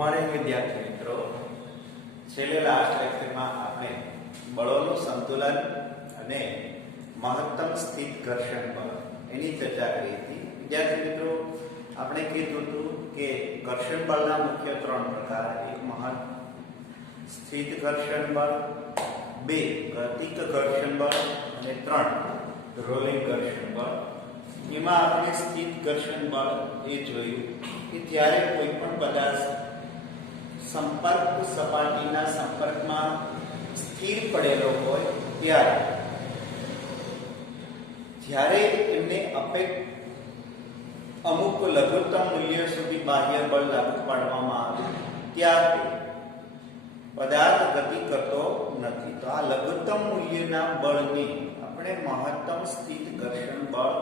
Morning વિદ્યાર્થી મિત્રો, છેલ્લે લાસ્ટ લેક્ચરમાં આપણે બળોનું સંતુલન અને મહત્તમ સ્થિત ઘર્ષણ બળ એની ચર્ચા કરી હતી. વિદ્યાર્થી મિત્રો, આપણે કીધું હતું કે ઘર્ષણ બળના મુખ્ય ત્રણ પ્રકાર: એક સ્થિત ઘર્ષણ બળ, બે ગતિક ઘર્ષણ બળ અને ત્રણ રોલિંગ ઘર્ષણ બળ. એમાં આપણે સ્થિત ઘર્ષણ બળ એ જોયું કે જ્યારે કોઈ પણ પદાર્થ સંપર્ક સપાટીના સંપર્કમાં સ્થિર પડેલો હોય ત્યારે એમને અમુક લઘુત્તમ મૂલ્ય સુધી બાહ્ય બળ લાગુ પાડવામાં આવે ત્યારે પદાર્થ ગતિ કરતો નથી. તો આ લઘુત્તમ મૂલ્યના બળને આપણે મહત્તમ સ્થિત ઘર્ષણ બળ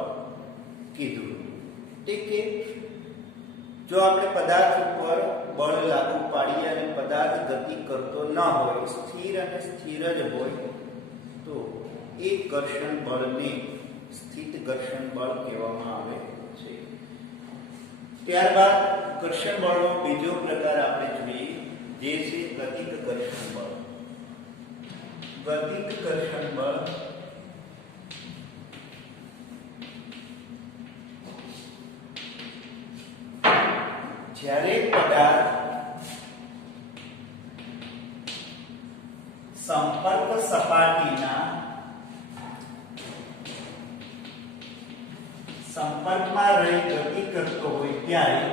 કીધું. કે જો આપણે પદાર્થ ઉપર બળ લાગુ પાડીએ અને પદાર્થ ગતિ કરતો ન હોય, સ્થિર અને સ્થિર જ હોય, તો એ ઘર્ષણ બળને સ્થિત ઘર્ષણ બળ કહેવામાં આવે છે. ત્યારબાદ ઘર્ષણ બળનો બીજો પ્રકાર આપણે જોઈએ, જે છે ગતિક ઘર્ષણ બળ. ગતિક ઘર્ષણ બળ જ્યારે પદાર્થ સંપર્ક સપાટીના સંપર્કમાં રહી ગતિ કરતો હોય ત્યારે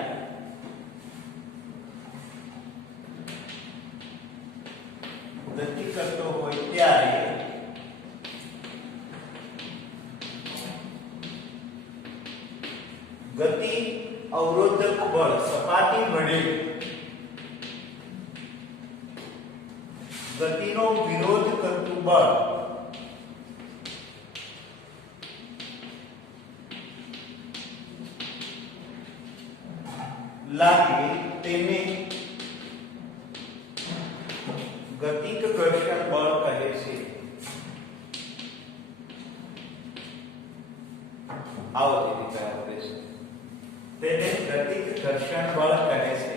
ગતિ અવરોધક બળ, સપાટી વડે ગતિનો વિરોધ કરતું બળ લાગે તેને ગતિક ઘર્ષણ બળ કહે છે. આવો રીતે આવે છે, તેને ગતિક ઘર્ષણ બળ કહે છે.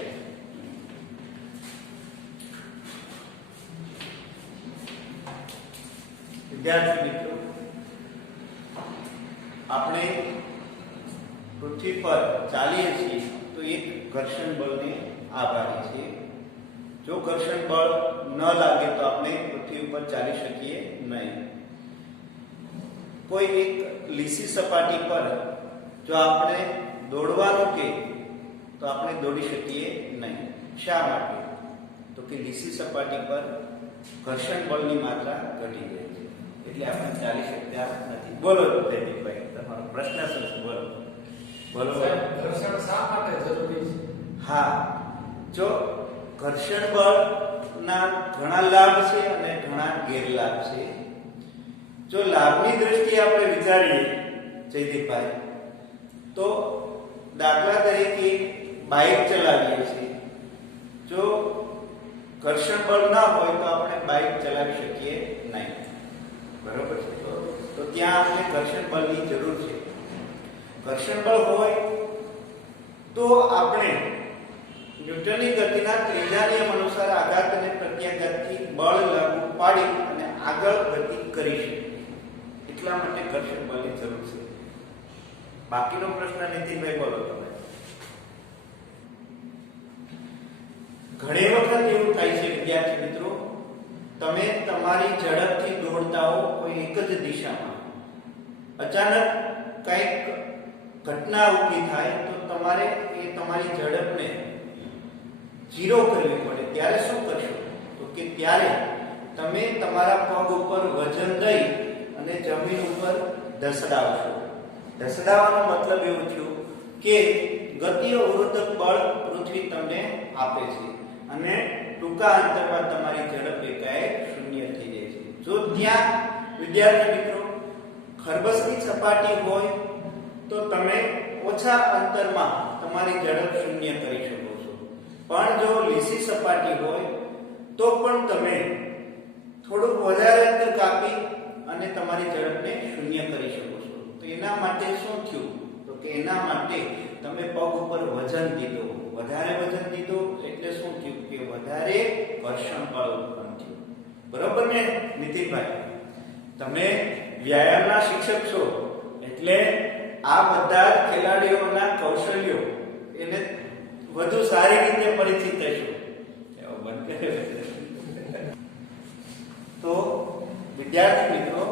વિદ્યાર્થી મિત્રો, આપણે પૃથ્વી પર ચાલીએ છીએ તો એક ઘર્ષણ બળને આભારી છે. જો ઘર્ષણ બળ ન લાગે તો આપણે પૃથ્વી ઉપર ચાલી શકીએ નહીં. કોઈ એક લીસી સપાટી પર જો આપણે દોડવાનું કે તો આપણે દોડી શકીએ નહીં. શા માટે? તો કે લીસી સપાટી પર ઘર્ષણ બળની માત્રા ઘટી જાય છે, એટલે આપણે ચાલી શકતા નથી. બોલો જયદીપભાઈ, તમારો પ્રશ્ન શું છે? બોલો. ઘર્ષણ શા માટે જરૂરી છે? હા, જો ઘર્ષણ બળના ઘણા લાભ છે અને ઘણા ગેરલાભ છે. જો લાભની દ્રષ્ટિએ આપણે વિચારીએ જયદીપભાઈ, તો દાખલા તરીકે બાઇક ચલાવીએ છીએ, જો ઘર્ષણ બળ ના હોય તો આપણે બાઇક ચલાવી શકીએ નહીં. બરોબર છે? તો ત્યાં આપણે ઘર્ષણ બળની જરૂર છે. ઘર્ષણ બળ હોય તો આપણે ન્યૂટનની ગતિના ત્રીજા નિયમ અનુસાર આઘાત અને પ્રત્યાઘાતથી બળ લાગુ પાડી અને આગળ ગતિ કરી શકીએ. એટલા માટે ઘર્ષણ બળની જરૂર છે. બાકીનો પ્રશ્ન નીતિનભાઈ બોલો તમે. ઘણી વખત એવું થાય છે વિદ્યાર્થી મિત્રો, તમે તમારી ઝડપથી દોડતા હો કોઈ એક જ દિશામાં, અચાનક કંઈક ઘટના ઊભી થાય તો તમારે એ તમારી ઝડપને ઝીરો કરવી પડે. ત્યારે શું કરશો? તો કે ત્યારે તમે તમારા પગ ઉપર વજન દઈ અને જમીન ઉપર ધસડાવશો. ધસડાવવાનો મતલબ એવું થયું કે ગતિ અવરોધક બળ પૃથ્વી તમને આપે છે અને ટૂંકા અંતરમાં તમારી ઝડપ એકાએક શૂન્ય થઈ જાય છે. જો ત્યાં વિદ્યાર્થી મિત્રો ખરબસની સપાટી હોય તો તમે ઓછા અંતરમાં તમારી ઝડપ શૂન્ય કરી શકો છો, પણ જો લીસી સપાટી હોય તો પણ તમે થોડુંક વધારે અંતર કાપી અને તમારી ઝડપને શૂન્ય કરી શકો છો. તો એના માટે શું થયું? તો કે એના માટે તમે પગ ઉપર વજન દીધો. વધારે વજન દીધું એટલે શું થયું કે વધારે ઘર્ષણ બળ ઉત્પન્ન થયું. બરોબર ને નીતિનભાઈ? તમે વ્યાયામના શિક્ષક છો એટલે આ બધા ખેલાડીઓના કૌશલ્યો એને વધુ સારી રીતે પરિચિત થશો. તો વિદ્યાર્થી મિત્રો,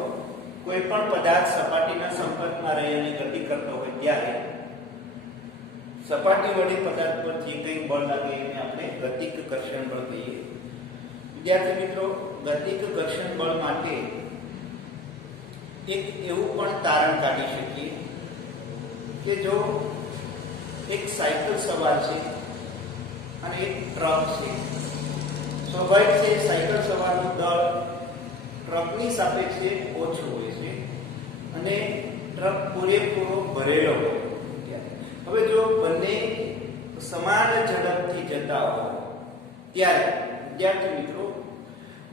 કોઈ પણ પદાર્થ સપાટીના સંપર્કમાં રહી અને ગતિ કરતો હોય ત્યારે સપાટી વડે પદાર્થ પર જે કંઈ બળ લાગે એને આપણે ગતિક ઘર્ષણ બળ કહીએ. વિદ્યાર્થી મિત્રો, ગતિક ઘર્ષણ બળ માટે એક એવું પણ તારણ કાઢી શકીએ કે જો એક સાયકલ સવાર છે અને એક ટ્રક છે, સ્વાભાવિક છે સાયકલ સવારનું દળ ટ્રકની સાપેક્ષે ઓછું હોય છે અને ટ્રક પૂરેપૂરો ભરેલો હોય. હવે જો બંને સમાન ઝડપથી જતા હોય ત્યારે વિદ્યાર્થી મિત્રો,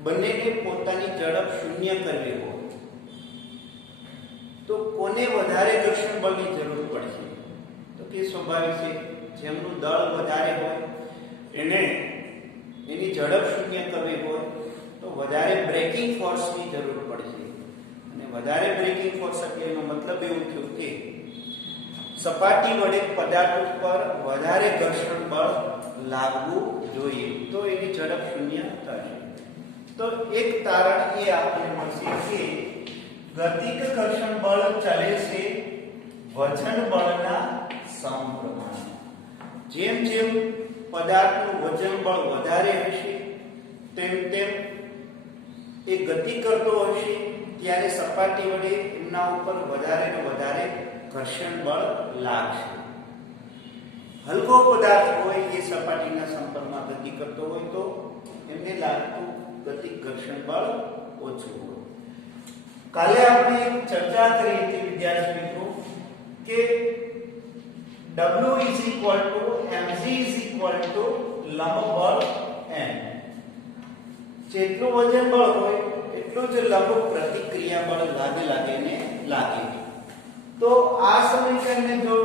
બંનેને પોતાની ઝડપ શૂન્ય કરવી હોય તો કોને વધારે ઘર્ષણ બળની જરૂર પડશે? તો કે સ્વાભાવિક છે જેમનું દળ વધારે હોય એને એની ઝડપ શૂન્ય કરવી હોય તો વધારે બ્રેકિંગ ફોર્સની જરૂર પડશે. અને વધારે બ્રેકિંગ ફોર્સ એટલે એનો મતલબ એવું થયું કે સપાટી વડે પદાર્થ ઉપર વધારે ઘર્ષણ બળ લાગવું જોઈએ તો એની ઝડપ શૂન્ય થશે. તો એક તારણ એ આપણને મળશે કે ગતિક ઘર્ષણ બળ ચાલે છે વજન બળના સમપ્રમાણમાં. જેમ જેમ પદાર્થનું વજન બળ વધારે હશે તેમ તેમ એ ગતિ કરતો હશે ત્યારે સપાટી વડે એમના ઉપર વધારે ને વધારે ઘર્ષણ બળ લાગશે. હલકો પદાર્થ હોય એ સપાટીના સંપર્કમાં ગતિ કરતો હોય તો એમને લાગતું ગતિક ઘર્ષણ બળ ઓછું હોય. કાલે આપણે ચર્ચા કરી હતી વિદ્યાર્થી મિત્રો કે W is equal to mg is equal to લંબ બળ m. જેટલું વજન બળ હોય એટલું જ લંબ પ્રતિક્રિયા બળ લાગે. તો આ સમીકરણને જો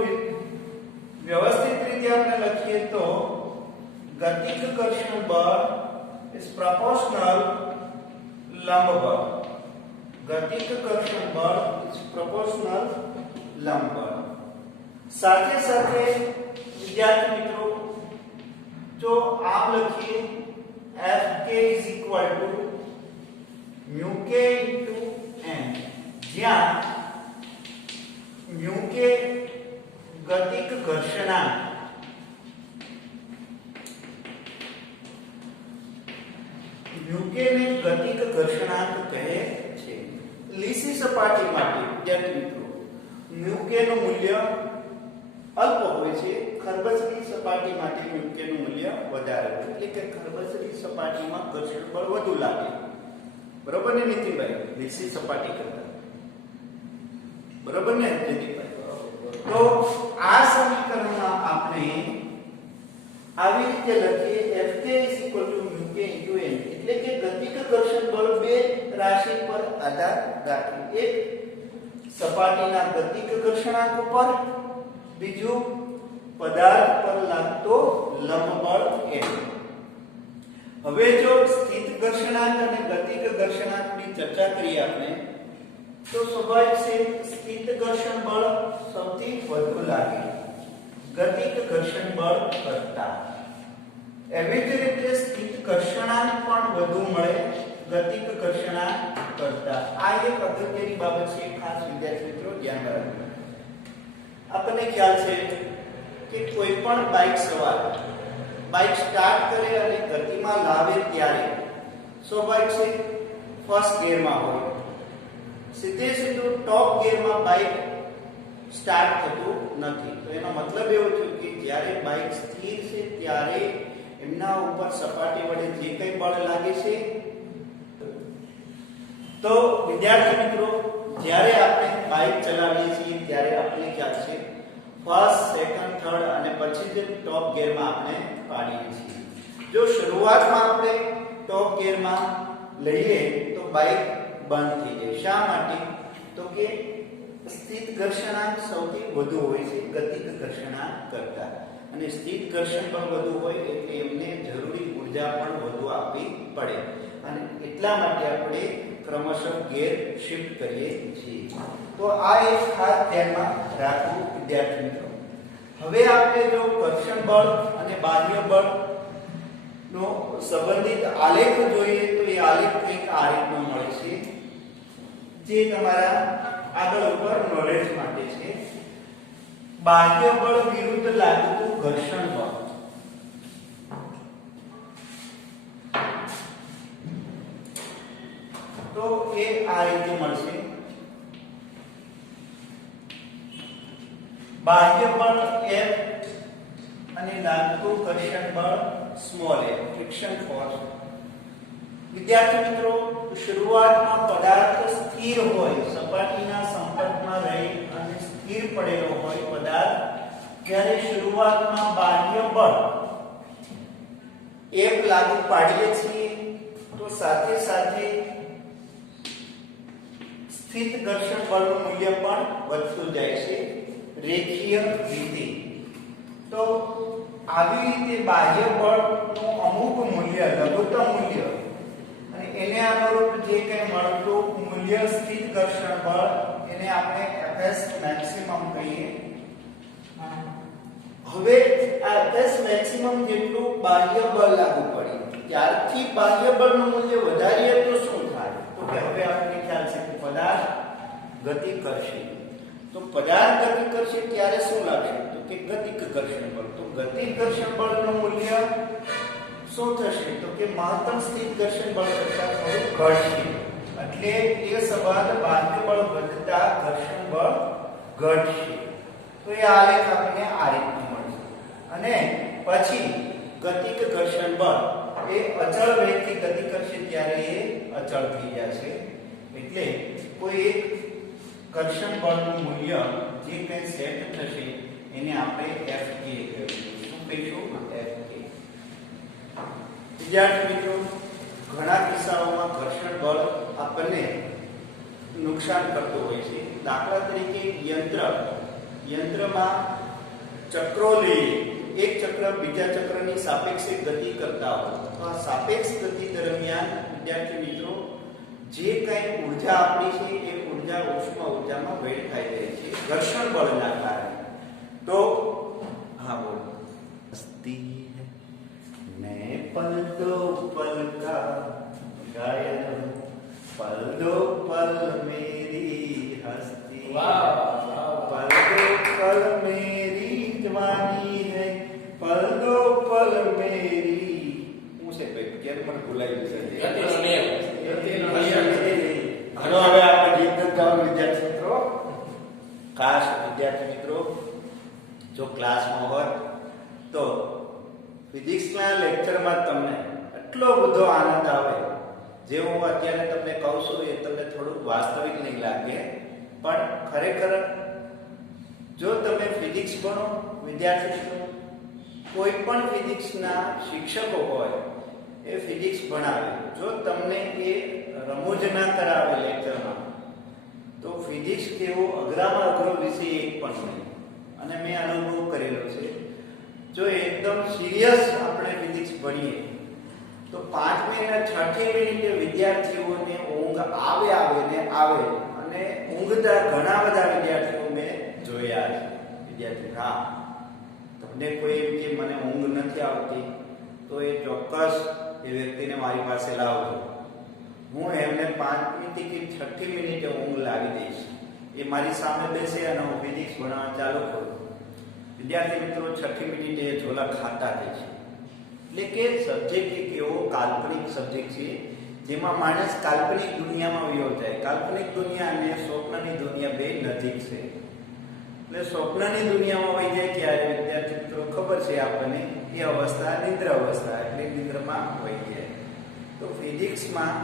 વ્યવસ્થિત રીતે આપણે લખીએ તો ગતિક ઘર્ષણ બળ is proportional લંબ બળ. ગતિક ઘર્ષણ બળ is proportional લંબ બળ. સાથે સાથે વિદ્યાર્થી મિત્રો, જો આમ લખીએ Fk is equal to mu k into m, જ્યાં mu k ગતિક ઘર્ષણાંક mu k ને ગતિક ઘર્ષણાંક કહે છે. લીસી સપાટી માટે વિદ્યાર્થી મિત્રો mu k નું મૂલ્ય અલ્પ હોય છે, ખરબચડી સપાટી માટે mu k નું મૂલ્ય વધારે હોય. એટલે કે ખરબચડી સપાટીમાં ઘર્ષણ બળ વધુ લાગે. બરોબર ને નીતિનભાઈ? લીસી સપાટી કરતા. બરોબર ને જયદીપભાઈ? તો આ સમીકરણમાં આપણે આવી રીતે લખીએ Fk mu k m, એટલે કે ગતિક ઘર્ષણ બળ બે રાશિ પર આધાર રાખે. એક સપાટીના ગતિક ઘર્ષણાંક ઉપર, બીજું પદાર્થ પર લાગતો લંબ બળ m. હવે જો સ્થિત ઘર્ષણાંક અને ગતિક ઘર્ષણાંકની ચર્ચા કરીએ આપણે તો સ્વાભાવિક છે સ્થિત ઘર્ષણ બળ સૌથી વધુ લાગે ગતિક ઘર્ષણ બળ કરતા. એવી જ રીતે સ્થિત ઘર્ષણાંક પણ વધુ મળે ગતિક ઘર્ષણાંક કરતા. આ એક અગત્યની બાબત છે, ખાસ વિદ્યાર્થી મિત્રો ધ્યાન રાખજો. આપણને ખ્યાલ છે કે કોઈ પણ બાઇક સવાર બાઇક સ્ટાર્ટ કરે અને ગતિમાં લાવે ત્યારે સ્વાભાવિક છે ફર્સ્ટ ગિયરમાં હોય, સીધું ટોપ ગિયરમાં બાઇક સ્ટાર્ટ થતું નથી. તો એનો મતલબ એવો થયો કે જ્યારે બાઇક સ્થિર છે ત્યારે એમના ઉપર સપાટી વડે જે કંઈ બળ લાગે છે. તો વિદ્યાર્થી મિત્રો, જ્યારે આપણે બાઇક ચલાવીએ છીએ ત્યારે આપણે ખ્યાલ છે ફર્સ્ટ, સેકન્ડ, થર્ડ અને પછી જે ટોપ ગિયરમાં આપણે પાડીએ છીએ. જો શરૂઆતમાં આપણે ટોપ ગિયરમાં લઈએ તો બાઇક બંધ થઈ જાય. શા માટે? તો કે સ્થિત ઘર્ષણાંક સૌથી વધુ હોય છે ગતિક ઘર્ષણાંક કરતા. અને સ્થિત ઘર્ષણ બળ વધુ હોય એટલે એમને જરૂરી ઉર્જા પણ વધુ આપવી પડે અને એટલા માટે આપણે ક્રમશઃ ગેર શિફ્ટ કરીએ છીએ. તો આ એક ખાસ ધ્યાનમાં રાખવું વિદ્યાર્થી મિત્રો. હવે આપણે જો ઘર્ષણ બળ અને બાહ્ય બળ નો સંબંધિત આલેખ જોઈએ તો એ આલેખ કંઈક આ રીતનો મળે છે, જે તમારા આગળ ઉપર નોલેજ માટે છે. બાહ્ય બળ વિરુદ્ધ લાગતું ઘર્ષણ બળ. તો એ આ રીતે મળશે. બાહ્ય બળ F અને લાગતું ઘર્ષણ બળ સ્મોલ f, ફ્રિક્શન ફોર્સ. વિદ્યાર્થી મિત્રો, શરૂઆતમાં પદાર્થ સ્થિર હોય, સપાટીના સંપર્કમાં રહી અને સ્થિર પડેલો હોય પદાર્થ, ત્યારે શરૂઆતમાં બાહ્ય બળ F લાગુ પાડીએ છીએ તો સાથે સાથે સ્થિત ઘર્ષણ બળનું મૂલ્ય પણ વધતું જાય છે રેખીય રીતે. તો આવી રીતે બાહ્ય બળનું અમુક મૂલ્ય, લઘુત્તમ મૂલ્ય, અને એને અનુરૂપ જે કંઈ મળતું મૂલ્ય સ્થિત ઘર્ષણ બળ, એને આપણે Fs મેક્સિમમ કહીએ. હવે આ Fs મેક્સિમમ જેટલું બાહ્ય બળ લાગુ પડે ત્યારથી બાહ્ય બળનું મૂલ્ય વધારીએ તો શું થાય? તો કે હવે આપણને ખ્યાલ છે કે પદાર્થ ગતિ કરશે. તો પદાર્થ ગતિ કરશે ત્યારે શું લાગશે? તો કે ગતિક ઘર્ષણ બળ. તો ગતિક ઘર્ષણ બળનું મૂલ્ય શું થશે? તો કે મહત્તમ સ્થિત ઘર્ષણ બળ કરતાં થોડું ઘટશે. એટલે એ સંબંધ બાહ્ય બળ વધતા ઘર્ષણ બળ ઘટશે. તો એ આલેખ આપણને આ રીતનું મળશે. અને પછી ગતિક ઘર્ષણ બળ એ અચળ વેગથી ગતિ કરશે ત્યારે એ અચળ થઈ જશે. એટલે કોઈ એક ઘર્ષણ બળનું મૂલ્ય જે કંઈ સેટ થશે એને આપણે Fk કહીશું. શું કહીશું? Fk. વિદ્યાર્થી મિત્રો, ઘણા કિસ્સાઓમાં ઘર્ષણ બળ આપણને નુકસાન કરતું હોય છે. દાખલા તરીકે યંત્રમાં ચક્રો લઈએ, એક ચક્ર બીજા ચક્રની સાપેક્ષે ગતિ કરતા હોય તો આ સાપેક્ષ ગતિ દરમિયાન વિદ્યાર્થી મિત્રો જે કંઈ ઊર્જા આપણી છે એ ઊર્જા ઉષ્મા ઊર્જામાં વેડફાઈ જાય છે ઘર્ષણ બળના કારણે. તો હા બોલો. હસ્તી मैं पल दो पल का गायन, पल दो पल मेरी हस्ती, पल दो पल मेरी जवानी है, पल दो पल मेरी मुझे क्या મને ભૂલાઈ ગયું છે. હાલો હવે આપણે ગીત ગાવાનું વિદ્યાર્થી મિત્રો. ખાસ વિદ્યાર્થી મિત્રો, જો ક્લાસમાં હોય તો ફિઝિક્સના લેક્ચરમાં તમને એટલો બધો આનંદ આવે, જે હું અત્યારે તમને કહું છું એ તમને થોડુંક વાસ્તવિક નહીં લાગે, પણ ખરેખર જો તમે ફિઝિક્સ ભણો વિદ્યાર્થી મિત્રો, કોઈ પણ ફિઝિક્સના શિક્ષકો હોય એ ફિઝિક્સ ભણાવે, જો તમને એ રમૂજ ના કરાવે લેક્ચરમાં તો ફિઝિક્સ કેવો અઘરામાં અઘરો વિષય એક પણ નહીં. અને મેં અનુભવ કરેલો છે. જો એકદમ સિરિયસ આપણે ફિઝિક્સ ભણીએ તો 5 મિનિટ 6 મિનિટે વિદ્યાર્થીઓને ઊંઘ આવે અને ઊંઘતા ઘણા બધા વિદ્યાર્થીઓ મેં જોયા છે. વિદ્યાર્થી હા, તમને કોઈ એમ કે મને ઊંઘ નથી આવતી તો એ ચોક્કસ એ વ્યક્તિને મારી પાસે લાવજો. હું એમને 5 મિનિટથી 6 મિનિટે ઊંઘ લાવી દઈશ. એ મારી સામે બેસે અને હું ફિઝિક્સ ભણાવવા ચાલુ કરું. વિદ્યાર્થી મિત્રો 6 મિનિટે એ ઝોલા ખાતા રહે છે. એટલે કે સબ્જેક્ટ એક એવો કાલ્પનિક સબ્જેક્ટ છે જેમાં માણસ કાલ્પનિક દુનિયામાં વયો જાય. કાલ્પનિક દુનિયા અને સ્વપ્નની દુનિયા બે નજીક છે. એટલે સ્વપ્નની દુનિયામાં વહી જાય ત્યારે વિદ્યાર્થી મિત્રો ખબર છે આપણને એ અવસ્થા નિદ્ર અવસ્થા, એટલે નિદ્રમાં વહી જાય. તો ફિઝિક્સમાં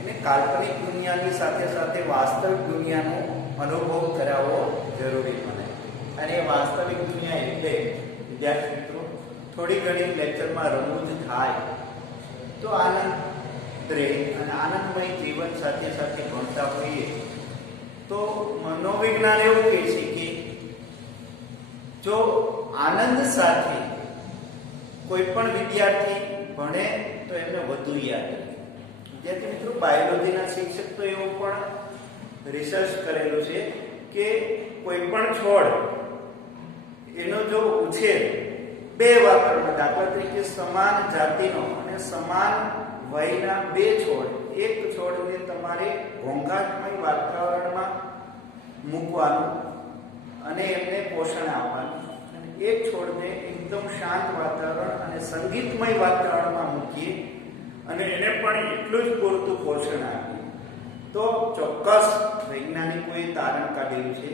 એને કાલ્પનિક દુનિયાની સાથે સાથે વાસ્તવિક દુનિયાનો અનુભવ કરાવવો જરૂરી બને. અને એ વાસ્તવિક દુનિયા એટલે વિદ્યાર્થી મિત્રો થોડી ઘણી લેક્ચરમાં રમૂજ થાય તો આનંદ રહે અને આનંદમય જીવન સાથે સાથે ભણતા હોઈએ તો મનોવિજ્ઞાન એવું કહે છે કે જો આનંદ સાથે કોઈ પણ વિદ્યાર્થી ભણે તો એમને વધુ યાદ રહે. વિદ્યાર્થી મિત્રો, બાયોલોજીના શિક્ષક તો એવું પણ રિસર્ચ કરેલું છે કે કોઈ પણ છોડ એનો જો ઉછેર બે વાતાવરણ, દાખલા તરીકે સમાન જાતિનો અને સમાન વયના બે છોડ, એક છોડને તમારે ઘોંઘાટમય વાતાવરણમાં મૂકવાનું અને એમને પોષણ આપવાનું, અને એક છોડને એકદમ શાંત વાતાવરણ અને સંગીતમય વાતાવરણમાં મૂકીએ અને એને પણ એટલું જ પૂરતું પોષણ આપીએ તો ચોક્કસ વૈજ્ઞાનિકોએ તારણ કાઢેલું છે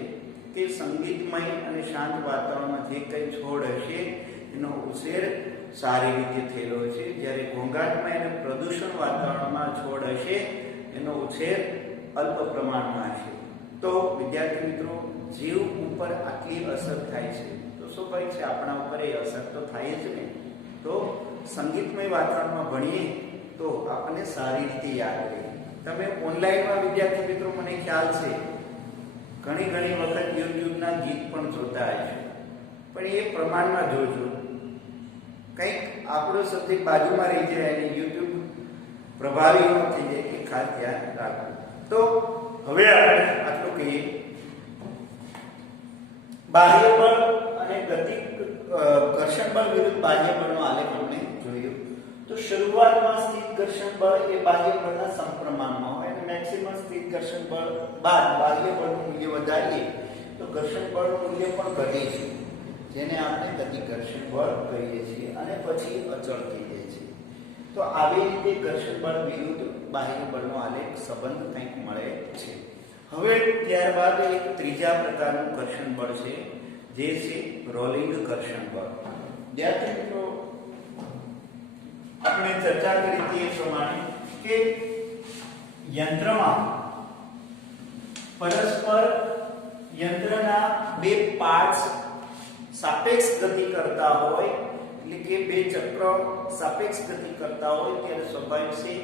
કે સંગીતમય અને શાંત વાતાવરણમાં જે કંઈ છોડ હશે એનો ઉછેર સારી રીતે થયેલો છે, જ્યારે ઘોંઘાટમય અને પ્રદૂષણ વાતાવરણમાં છોડ હશે એનો ઉછેર અલ્પ પ્રમાણમાં હશે. તો વિદ્યાર્થી મિત્રો, જીવ ઉપર આટલી અસર થાય છે તો સ્વાભાવિક છે આપણા ઉપર એ અસર તો થાય જ ને. તો સંગીતમય વાતાવરણમાં ભણીએ તો આપણને સારી રીતે યાદ રહે. તમે ઓનલાઈનમાં વિદ્યાર્થી મિત્રો, મને ખ્યાલ છે ઘણી વખત યુટ્યુબના ગીત પણ જોતા હશો, પણ એ પ્રમાણમાં જોજો. કંઈક આપણો સબ્જેક્ટ બાજુમાં રહી જાય અને યુટ્યુબ પ્રભાવી ન થઈ જાય એ ખાસ ધ્યાન રાખવું. તો હવે આપણે આટલું કહીએ. બાહ્ય બળ અને ગતિ ઘર્ષણ બળ વિરુદ્ધ બાહ્ય બળનો આલેખ આપણે જોયો. તો શરૂઆતમાં સ્થિત ઘર્ષણ બળ એ બાહ્ય બળના સમપ્રમાણમાં હોય અને મેક્સિમમ સ્થિત ઘર્ષણ બળ બાદ બાહ્ય બળનું મૂલ્ય વધારીએ તો ઘર્ષણ બળનું મૂલ્ય પણ ઘટે છે, જેને આપણે ગતિ ઘર્ષણ બળ કહીએ છીએ, અને પછી અચળ થઈ જાય છે. તો આવી રીતે ઘર્ષણ બળ વિરુદ્ધ બાહ્ય બળનો આલેખ સંબંધ કંઈક મળે છે. હવે ત્યારબાદ એક ત્રીજા પ્રકારનું ઘર્ષણ બળ છે, જે છે રોલિંગ ઘર્ષણ બળ. વિદ્યાર્થી મિત્રો, આપણે ચર્ચા કરી હતી એ પ્રમાણે કે યંત્રમાં પરસ્પર યંત્રના બે પાર્ટ્સ સાપેક્ષ ગતિ કરતા હોય, એટલે કે બે ચક્ર સાપેક્ષ ગતિ કરતા હોય ત્યારે સ્વાભાવિક છે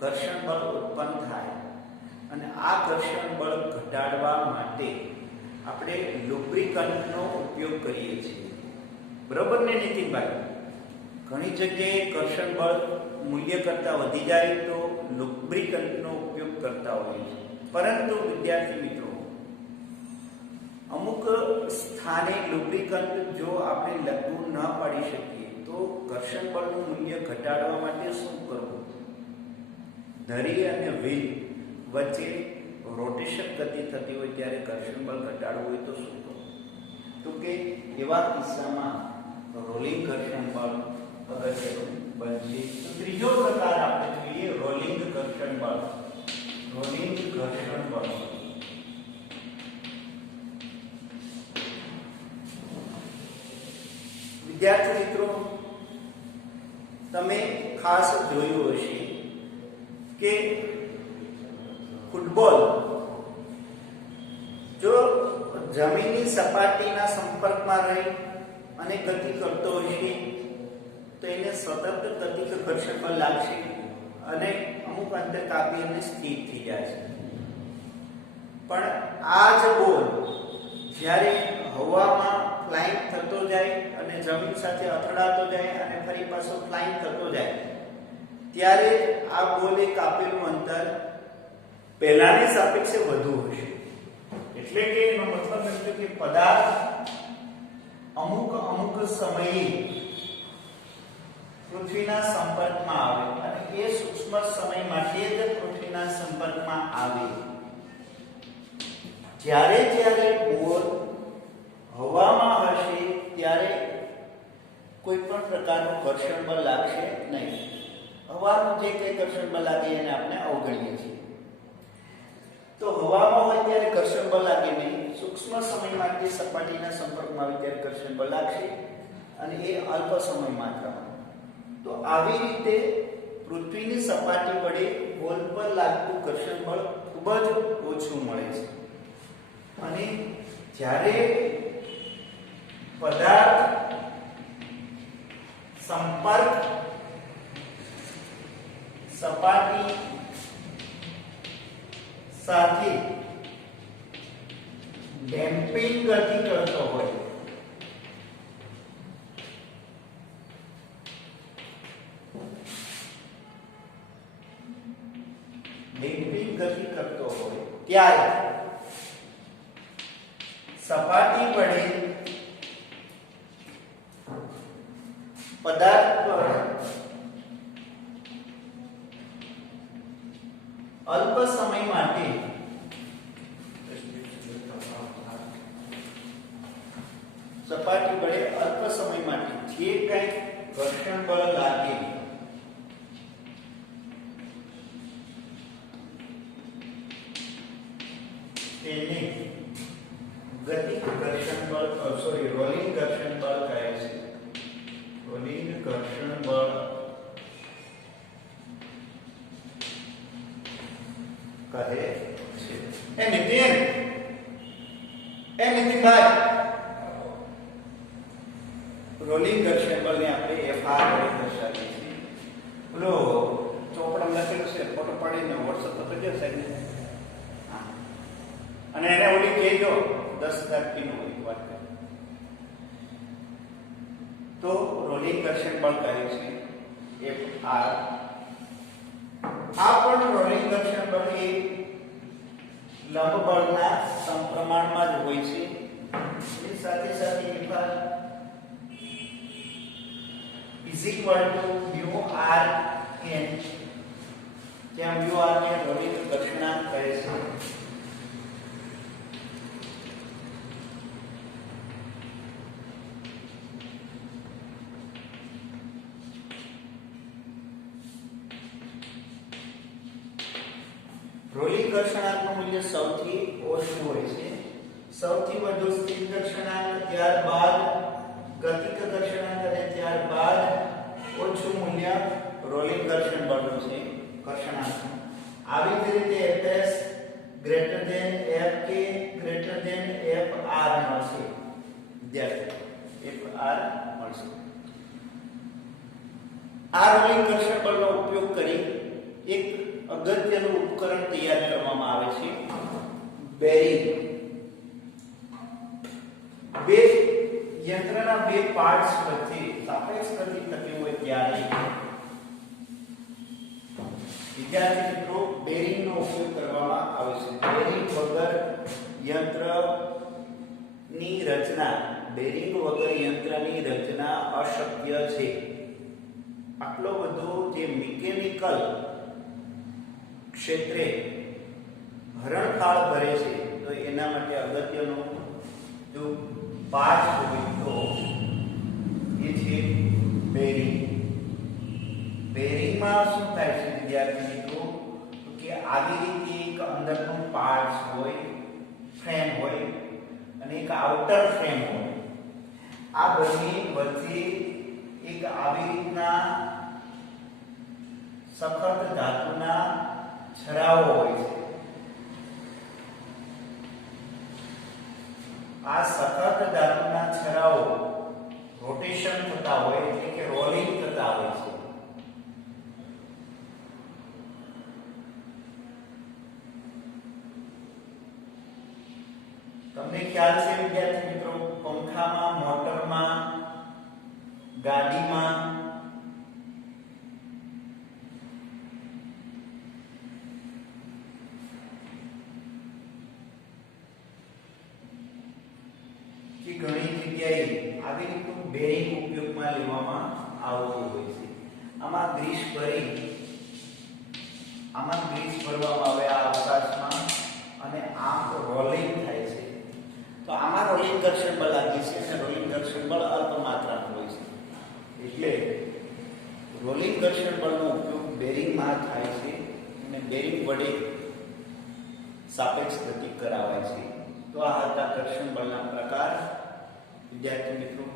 ઘર્ષણ બળ ઉત્પન્ન થાય. અને આ ઘર્ષણ બળ ઘટાડવા માટે આપણે લુબ્રિકન્ટનો ઉપયોગ કરીએ છીએ. બરોબર ને નીતિનભાઈ? ઘણી જગ્યાએ ઘર્ષણ બળ મૂલ્ય કરતાં વધી જાય તો લુબ્રિકન્ટનો ઉપયોગ કરતા હોઈએ છીએ. પરંતુ વિદ્યાર્થી મિત્રો, અમુક સ્થાને લુબ્રિકન્ટ જો આપણે લાગુ ન પાડી શકીએ તો ઘર્ષણ બળનું મૂલ્ય ઘટાડવા માટે શું કરવું? ધરી અને વ્હીલ વચ્ચે રોટેશન ગતિ થતી હોય ત્યારે ઘર્ષણ બળ ઘટાડવું હોય તો શું કરવું? તો કે એવા કિસ્સામાં રોલિંગ ઘર્ષણ બળ અગત્યનું બનશે. તો ત્રીજો પ્રકાર આપણે જોઈએ રોલિંગ ઘર્ષણ બળ. રોલિંગ ઘર્ષણ બળ વિદ્યાર્થી મિત્રો, તમે ખાસ જોયું હશે કે ફૂટબોલ જો જમીનની સપાટીના સંપર્કમાં રહી અને ગતિ કરતો હશે તો એને સતત ગતિ કે ઘર્ષણ બળ લાગશે અને અમુક અંતર કાપી અને સ્થિર થઈ જાય છે. પણ આ જ બોલ જ્યારે હવામાં ફ્લાઇંગ થતો જાય અને જમીન સાથે અથડાતો જાય અને ફરી પાછો ફ્લાઇંગ થતો જાય ત્યારે આ બોલે કાપેલું અંતર પહેલાની સાપેક્ષે વધુ હશે. એટલે કે એનો મતલબ એમ છે કે પદાર્થ અમુક સમયે પૃથ્વીના સંપર્કમાં આવે અને એ સૂક્ષ્મ સમય માટે જ પૃથ્વીના સંપર્કમાં આવે. જ્યારે બોલ હવામાં હશે ત્યારે કોઈ પણ પ્રકારનું ઘર્ષણ બળ લાગશે નહીં. હવાનું જે કંઈ ઘર્ષણ બળ લાગે એને આપણે અવગણીએ છીએ. તો હવામાં હોય ત્યારે ઘર્ષણ બળ લાગે નહીં, સૂક્ષ્મ સમય માટે સપાટીના સંપર્કમાં આવે ત્યારે ઘર્ષણ બળ લાગશે અને એ અલ્પ સમય માત્રામાં. તો આવી રીતે પૃથ્વીની સપાટી વડે બોલ પર લાગતું ઘર્ષણ બળ ખૂબ જ ઓછું મળે છે. અને જ્યારે પદાર્થ સંપર્ક સપાટી સાથે ડેમ્પિંગ ગતિ કરતો હોય ધીમી ગતિ કરતો હોય ત્યારે સપાટી વડે પદાર્થ પર અલ્પ સમય માટે સપાટી વડે અલ્પ સમય માટે જે કંઈક ઘર્ષણ બળ લાગે તેને ગતિક ઘર્ષણ બળ રોલિંગ ઘર્ષણ બળ કહે છે. રોલિંગ ઘર્ષણ બળ કહે છે. નીતિનભાઈ રોલિંગ ઘર્ષણ બળને આપણે Fr વડે દર્શાવીએ છીએ. બોલો ચોપડામાં લખેલું છે, ફોટો પાડીને WhatsApp પર કરજો સાહેબ. હા, અને એને ઓલી કહેજો 10,000 નો એક વાત કરે તો રોલિંગ ઘર્ષણ બળ કહે છે Fr. આ પણ રોલિંગ ઘર્ષણ બળ એ લંબ બળના સમપ્રમાણમાં જ હોય છે. એની સાથે સાથે Fr is equal to mu r n, જ્યાં mu r ને રોલિંગ ઘર્ષણાંક કહે છે. રોલિંગ ઘર્ષણાંકનું મૂલ્ય સૌથી ઓછું હોય છે. સૌથી વધુ સ્થિર ઘર્ષણાંક, ત્યારબાદ ગતિક ઘર્ષણાંક અને ત્યારબાદ ઓછું મૂલ્ય રોલિંગ ઘર્ષણ બળનું છે ઘર્ષણાંક. આવી જ રીતે Fs greater than Fk greater than Fr મળશે. વિદ્યાર્થી Fr મળશે. આ રોલિંગ ઘર્ષણ બળનો ઉપયોગ કરી એક અગત્યનું ઉપકરણ તૈયાર કરવામાં આવે છે, બેરિંગ. બે યંત્રના બે પાર્ટ્સ વચ્ચે સાપેક્ષ ગતિ થતી હોય ત્યારે વિદ્યાર્થી મિત્રો બેરિંગનો ઉપયોગ કરવામાં આવે છે. બેરિંગ વગર યંત્રની રચના અશક્ય છે. આટલો બધો જે મિકેનિકલ ક્ષેત્રે હરણફાળ ભરે છે તો એના માટે અગત્યનો જો પાર્ટ હોય તો એ છે બેરિંગ. બેરિંગમાં શું થાય છે વિદ્યાર્થી મિત્રો કે આવી રીતે એક અંદરનો પાર્ટ હોય, ફ્રેમ હોય અને એક આઉટર ફ્રેમ હોય. આ બંને વચ્ચે એક આવી રીતના સખત ધાતુના છરાઓ હોય છે. આ સખત ધાતુના છરાઓ રોટેશન થતા હોય એટલે કે રોલિંગ થતા હોય છે. તમને ખ્યાલ છે વિદ્યાર્થી મિત્રો, પંખામાં, મોટરમાં, ગાડીમાં કે ઘણી જગ્યાએ આવી રીતનું બેરિંગ ઉપયોગમાં લેવામાં આવતું હોય છે. આમાં ગ્રીસ ભરવામાં આવે આ અવકાશમાં અને આમ રોલિંગ થાય છે. તો આમાં રોલિંગ ઘર્ષણ બળ લાગે છે અને રોલિંગ ઘર્ષણ બળ અલ્પ માત્રાનું હોય છે. એટલે રોલિંગ ઘર્ષણ બળનો ઉપયોગ બેરિંગમાં થાય છે અને બેરિંગ વડે સાપેક્ષ ગતિ કરાવાય છે. તો આ હતા ઘર્ષણ બળના પ્રકાર વિદ્યાર્થી મિત્રો.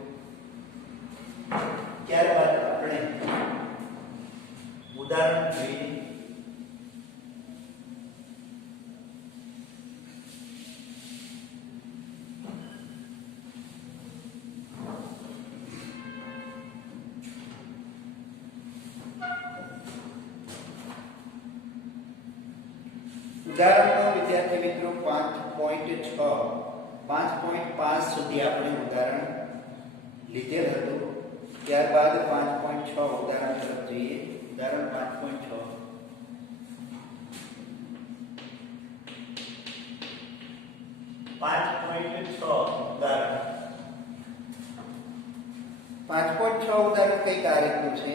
ત્યારબાદ આપણે ઉદાહરણ જોઈએ. ઉદાહરણનો વિદ્યાર્થી મિત્રો 5.5 સુધી આપણે ઉદાહરણ લીધેલ હતું. ત્યારબાદ 5.6 ઉદાહરણ તરફ જઈએ. ઉદાહરણ 5.6 ઉદાહરણ કંઈક આ રીતનું છે.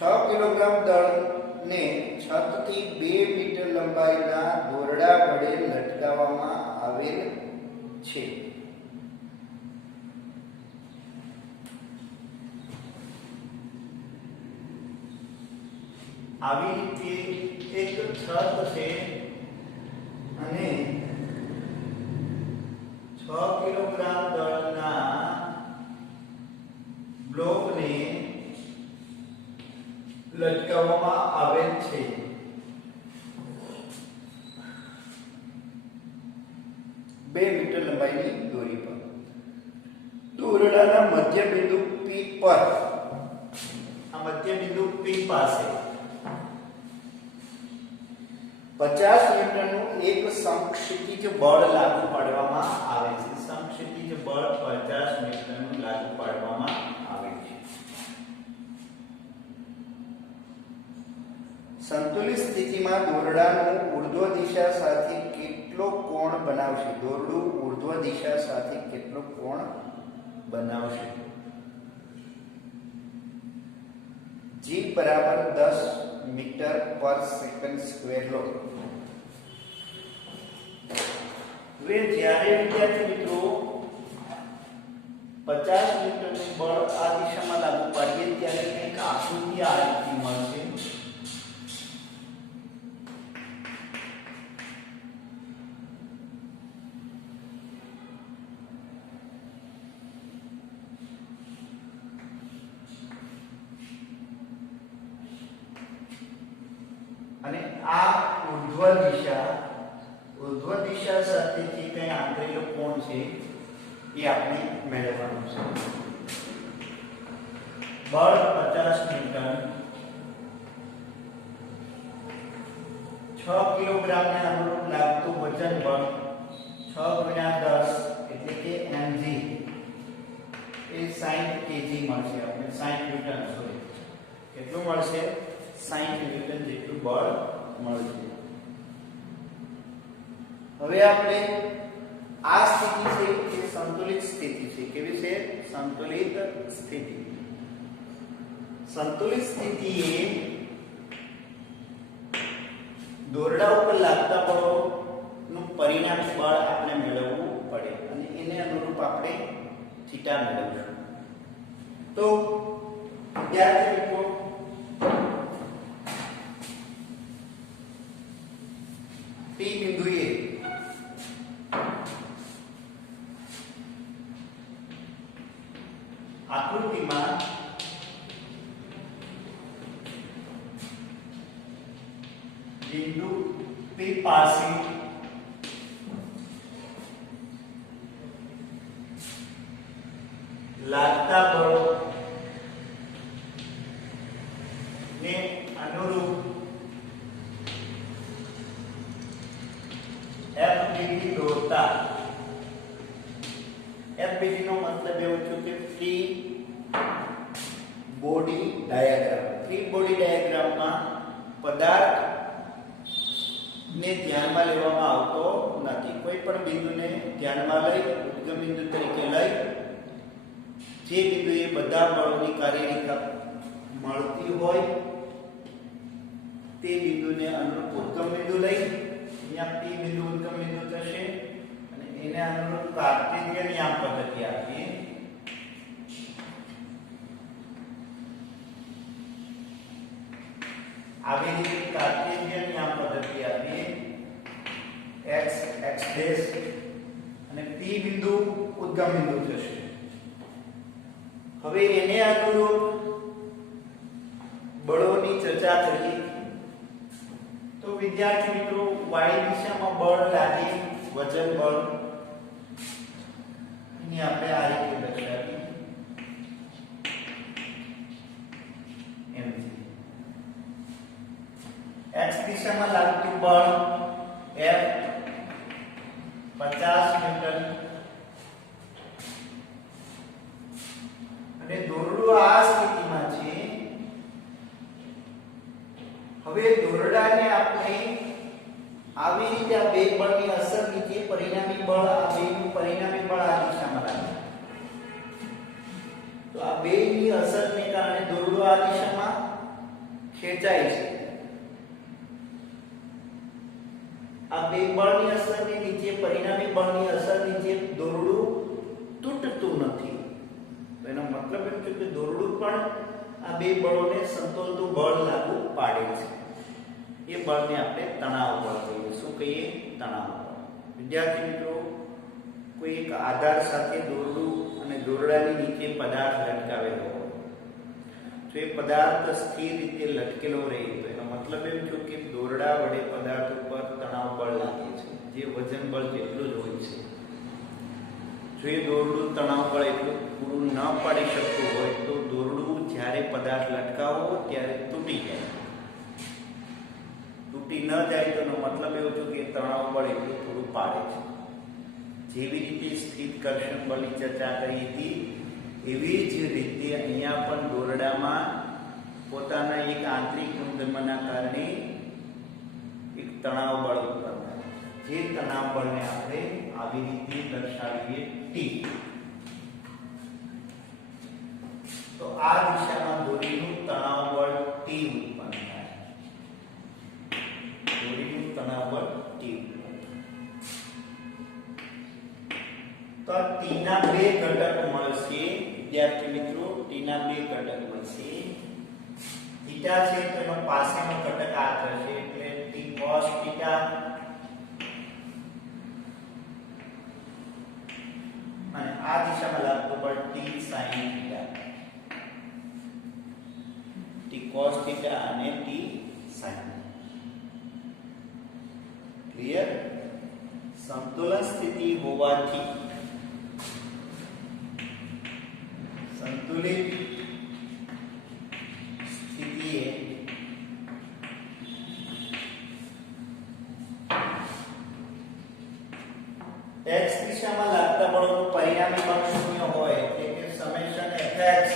6 કિલોગ્રામ દળને છતથી 2 મીટર લંબાઈના દોરડા વડે લટકાવવામાં આવેલ છે. આવી રીતે એક છત છે અને 6 કિલોગ્રામ દળના બ્લોકને લટકાવવામાં આવેલ છે. બે મીટર લંબાઈની દોરી પર દોરડાના મધ્ય બિંદુ P પર, આ મધ્ય બિંદુ P પાસે 50 ન્યૂટનનું એક સમક્ષિતિજ બળ લાગુ પાડવામાં આવે છે. સમક્ષિતિજ બળ 50 ન્યૂટનનું લાગુ પાડવામાં આવે છે. સંતુલિત સ્થિતિમાં દોરડાનું ઊર્ધ્વ દિશા સાથે કેટલો કોણ બનાવશે? દોરડું ઊર્ધ્વ દિશા સાથે કેટલો કોણ બનાવશે? G બરાબર 10 મીટર પર સેકન્ડ સ્ક્વેર લો. હવે જ્યારે વિદ્યાર્થી મિત્રો 50 ન્યૂટનનું બળ આ દિશામાં લાગુ પાડીએ ત્યારે કંઈક આકૃતિ આ રીતે મળશે. અને આ ઊર્ધ્વ દિશા સાથે જે કંઈ આંતરેલો કોણ છે એ આપણે મેળવવાનું છે. બળ 50 ન્યૂટન 6 કિલોગ્રામને અનુરૂપ લાગતું વજન બળ 6 ગુણ્યા 10 એટલે કે mg એ 60 kg મળશે. આપણે 60 ન્યૂટન સોરી કેટલું મળશે? 60 ન્યૂટન જેટલું બળ મળશે. હવે આપણે આ સ્થિતિ છે એ સંતુલિત સ્થિતિ છે. કેવી છે? સંતુલિત સ્થિતિ. સંતુલિત સ્થિતિ એ દોરડા ઉપર લાગતા બળોનું પરિણામી બળ આપણે મેળવવું પડે અને એને અનુરૂપ આપણે થીટા મેળવશું. તો વિદ્યાર્થી મિત્રો P બિંદુએ આકૃતિમાં બિંદુ P પાસે લાગતા બળો ને અનુરૂપ FBD દોરતા. FBD નો મતલબ એવો છે કે free body diagram. Free body ડાયાગ્રામમાં પદાર્થ ને ધ્યાનમાં લેવામાં આવતો નથી. કોઈ પણ બિંદુને ધ્યાનમાં લઈ ઉદ્ગમ બિંદુ તરીકે લઈ જે બિંદુએ બધા બળોની કાર્યરેખા મળતી હોય તે બિંદુને અનુરૂપ ઉદ્ગમ બિંદુ લઈ અહીંયા P બિંદુ ઉદ્ગમ બિંદુ થશે અને એને અનુરૂપ કાર્ટેશિયન યામ પદ્ધતિ આપીએ. આવી રીતે કાર્ટેશિયન યામ પદ્ધતિ આપીએ x x' અને P બિંદુ ઉદ્ગમ બિંદુ થશે. હવે એને અનુરૂપ બળોની ચર્ચા કરીએ. તો વિદ્યાર્થી મિત્રો y દિશામાં બળ લાગે વજન બળ ને આપણે આ રીતે દર્શાવીએ એમ. x દિશામાં લાગતું બળ F 50 ન્યૂટન અને દોરડું આ સ્થિતિમાં છે. હવે દોરડાને આપણે આવી રીતે આ બે બળની અસર નીચે પરિણામી બળ આ બેનું પરિણામી બળ આ દિશામાં લાગે. તો આ બેની અસરને કારણે દોરડું આ દિશામાં ખેંચાય છે. આ બે બળની અસરની નીચે, પરિણામી બળની અસર નીચે દોરડું તૂટતું નથી. તો એનો મતલબ એમ છે કે દોરડું પણ આ બે બળોને સમતોલતું બળ લાગુ પાડે છે. એ બળને આપણે તણાવ બળ કહીએ. શું કહીએ? તણાવ બળ. વિદ્યાર્થી મિત્રો, કોઈ એક આધાર સાથે દોરડું અને દોરડાની નીચે પદાર્થ લટકાવેલો હોય, જો એ પદાર્થ સ્થિર રીતે લટકેલો રહે તો એનો મતલબ એમ છે કે દોરડા વડે પદાર્થ ઉપર તણાવ બળ લાગે છે, જે વજન બળ જેટલું જ હોય છે. જો એ દોરડું તણાવ બળ એટલું પૂરું ન પાડી શકતું હોય તો દોરડું જ્યારે પદાર્થ લટકાવો ત્યારે તૂટી જાય. તૂટી ન જાય તો એનો મતલબ એવો છે કે તણાવ બળ એટલું પૂરું પાડે છે. જેવી રીતે સ્થિત કર્ષણ બળની ચર્ચા કરી હતી, એવી જ રીતે અહીંયા પણ દોરડામાં પોતાના એક આંતરિક ગુણધર્મના કારણે એક તણાવ બળ ઉત્પન્ન થાય. જે તણાવ બળને આપણે આવી રીતે દર્શાવીએ ટી. તો આ દિશામાં દોરીનું તણાવ બળ ટી ઉત્પન્ન થાય. દોરીનું તણાવ બળ ટી. તો ટી ના બે ઘટક મળશે. વિદ્યાર્થી મિત્રો, ટી ના બે ઘટક મળશે. થીટા છે તો એનો પાસેનો ઘટક આ થશે, એટલે ટી cos થીટા અને આ દિશામાં લાગતું બળ T sin theta. T cos theta અને ટી sin. ક્લિયર? સંતુલન સ્થિતિ હોવાથી સંતુલિત સ્થિતિએ x દિશામાં લાગતા બળનું પરિણામી બળ શૂન્ય હોય, એટલે કે સમેશન fx.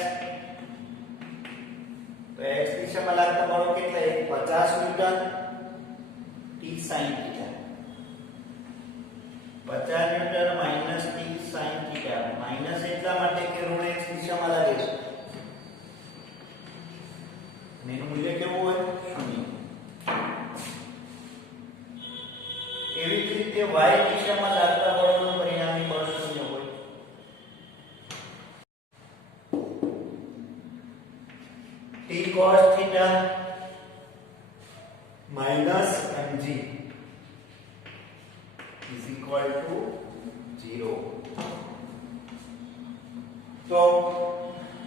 તો x દિશામાં લાગતા બળો કેટલા? 50 newton t sin theta. 50 newton minus t sin theta. Minus એટલા માટે કે ઋણ x દિશામાં લાગે છે. એનું મૂલ્ય કેવું હોય? 0. એવી જ રીતે y દિશામાં લાગતા બળનું પરિણામી બળ 0 હોય. t cos theta minus mg is equal to 0. તો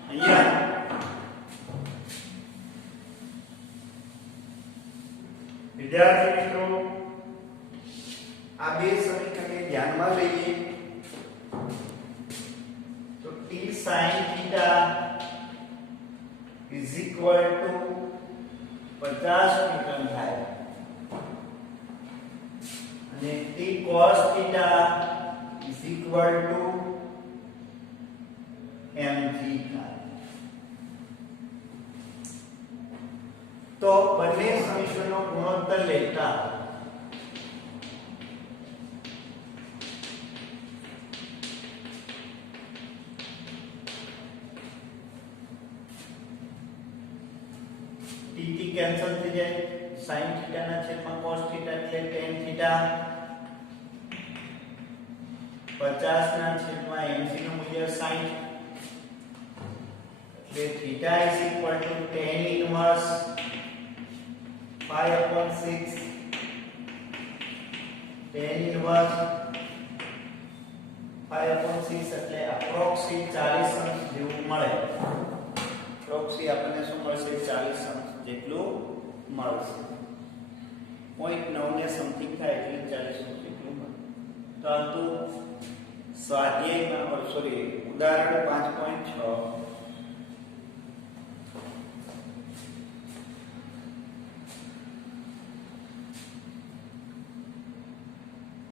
અહીંયા વિદ્યાર્થી મિત્રો, આ બે સમીકરણને ધ્યાનમાં લઈએ તો t sin theta is equal to 50 newton થાય અને t cos theta is equal to mg થાય. તો બંને સમીકરણનો ગુણોત્તર લેતા t કેન્સલ થઈ જાય. sin થીટા ના છેદમાં cos થીટા એટલે tan થીટા. 50 ના છેદમાં mc નું મૂલ્ય 60 એટલે theta is equal to tan inverse 5/6 tan inverse 5/6 એટલે approximate 40 અંશ જેવું મળે. approximate આપણને શું મળશે? 40 અંશ જેટલું મળશે. 0.9 ને સમથિંગ થાય એટલે 40 અંશ જેટલું મળે. તો આ તો સ્વાધ્યાયમાં ઉદાહરણ 5.6